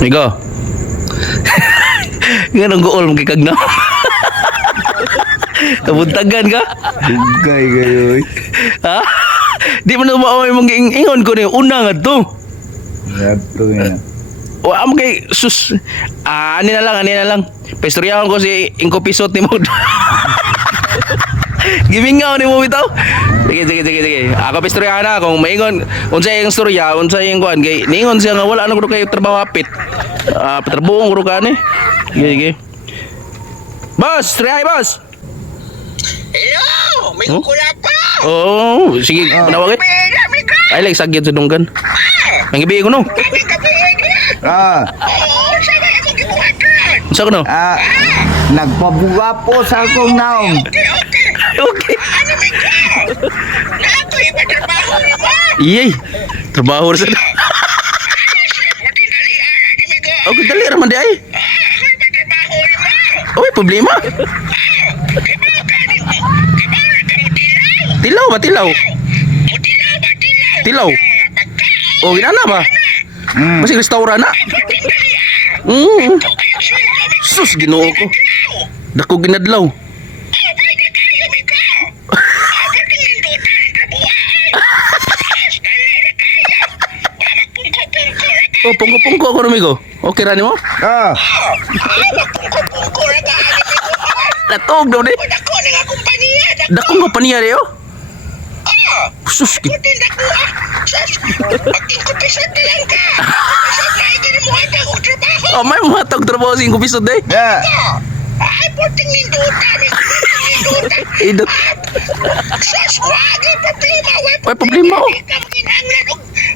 Migo. Ganong gool mo kikagnaw. Kabuntagan ka? Dugay kayo. Ha? Di mo na maaway mong ingon ko niyo. Una nga to. Yato yan. O amo kay sus. Ani na lang. Pestoryahan ko si Inko Pisot ni mo. Gimingaw ni mo bitaw. Sige. Ako pestoryahan na kung maingon unsay ang storya, unsay ang kuan kay ningon siya nga wala na ko kay trabaho hapit. Patrabuong ko ka ni. Sige. Boss, try boss. Hello! May kukula pa! Oh, sige, panawag eh. Ay, like, sagyat sa dunggan. Nangibi ko no. Kami kapihin niya! Ah, Oo, sabi ako gibuhatan! Sa ko no? nagpabuga po sa akong naong. Okay! Okay. Ano may ka? Nato iba trabaho ni mo! Iyay. Trabaho sa. Pati dalian ni Migo! Okay, dali raman di ay. Ako iba trabaho ni mo! Oy, problema. Kibaw ka ni mo! Kibaw na ka mo tilaw! Tilaw ba tilaw? Mo tilaw ba tilaw? Tilaw. Pagkaon! Oh, ginana ba? Masig restaurant na. Pati dalian! Mm. Okay, sige kami! Sus, Ginoo ko. Tilaw! Dako ginadlaw. Oh, pwede tayo, Migo! Ako nindutan ang kabuhaan! Yes, dali na tayo! Wala magpungko-pungko na tayo! Oh, pungko-pungko ako namigo. Okay ra nimo? Ah, Magpungko-pungko na tayo, Migo! Natog daw ni. Dako na nga kumpanya! Dako nga paniya rio. Sus, Kutin dako ah! Sus! Pag-inkupisod na lang ka! Pisod na hindi mo handa kong trabaho! oh, may matag trabaho sa 5 pisod eh. yeah. Ay, porting nindutan! Nindutan! Idot. Sus! Wag yung problema! May problema, oh. Hindi ka maginanglan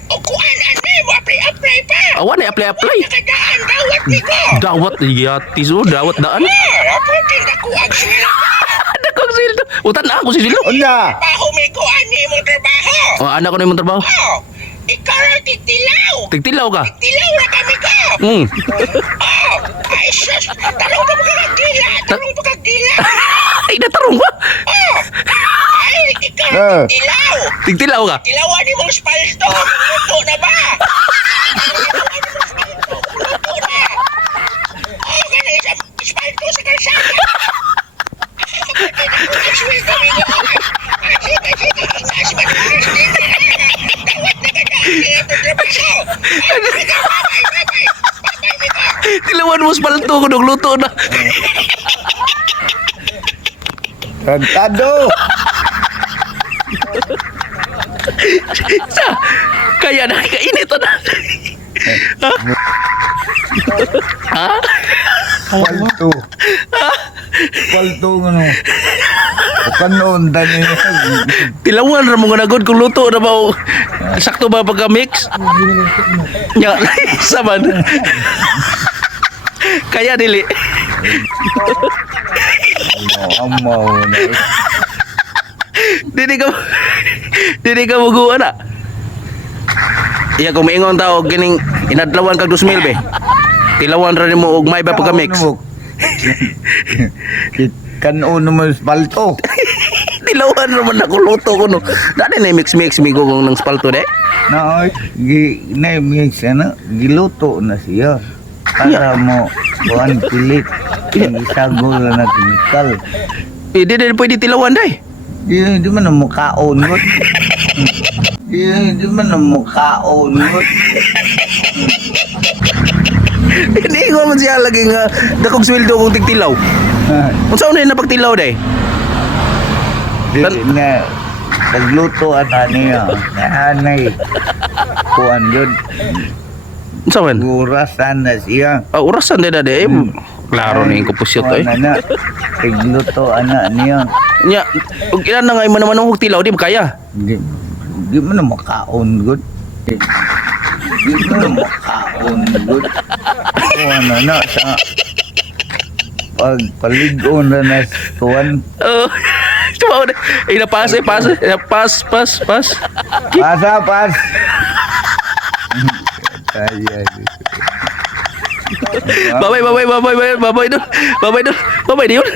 o kuan ano mo apply pa! Awan ay apply. Nakadaan dawat ni ko! Dawat yatis oh, dawat daan. Porting dako ang sila! Dako ang sildo. Utan na ako si sildo. Una, Trabaho may kuan ni mo trabaho! Oh, anak ko na yung trabaho. Oh! Ikaw ang titilaw! Tigtilaw ka. Tilaw na kami ko! Hmm. Oh! Ay, sus! Tarong pa magkakagdila! Tarong pa kagdila! Ay, natarong ka. Oh! Ay, ikaw Ah. ang tilaw! Tigtilaw ka. Tilawan ni mong spalto! Luto na ba? Tilawan ni mong spalto! Luto na! Oh, gana isang spalto sa kalsada! Aswil kami nga! Sige! Dawat na ka dyan! Kaya ito trabaho! Bye-bye! Tilawan mo sa palto ko dong luto na. kantado. Sa kaya na kainit na. Ha? Palto. Palto ano. Kanon dani. Tilawan ra mo nga nagod kung luto na ba o sakto ba pagka mix? Nya saban. Kaya dili. Amaw na. Dili ka muguan na. Iya kung maingon ta og kining inadlawan kag 2,000 be. Tilawan ra nimo og may ba pagka mix. Kanon mo palto. Tilawan ra man ako luto ko no. Dali na mix mi gugong ng spalto de. Na na mix ano, giluto na siya. Para mo buwan pilit. Isagol na chemical. Di pwede tilawan dai. Di man mo kaon mo. Di man mo kaon mo. Hindi ko man siya lagi nga dakog sweldo kung tigtilaw. Unsa unay na pagtilaw dai? Di na pagluto ana niya. Naanay. Kuan yun. Unsa man? Gurasan na siya. Orasan de dade. Klaro ni ko pusyot eh. Ana, pagluto ana niya. Nya, ug ilan na nga man naman og tilaw di ba kaya? Di man na makaon good. Di man na makaon good. Kuan na sa pagpaligon na tuwan. Oh. Cuma udah. Pas. Pas. Pas. Ay. Babay dun. Babay dun.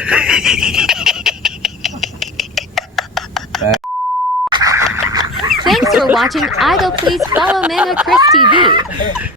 Thanks for watching Idol. Please follow Mano Chris TV.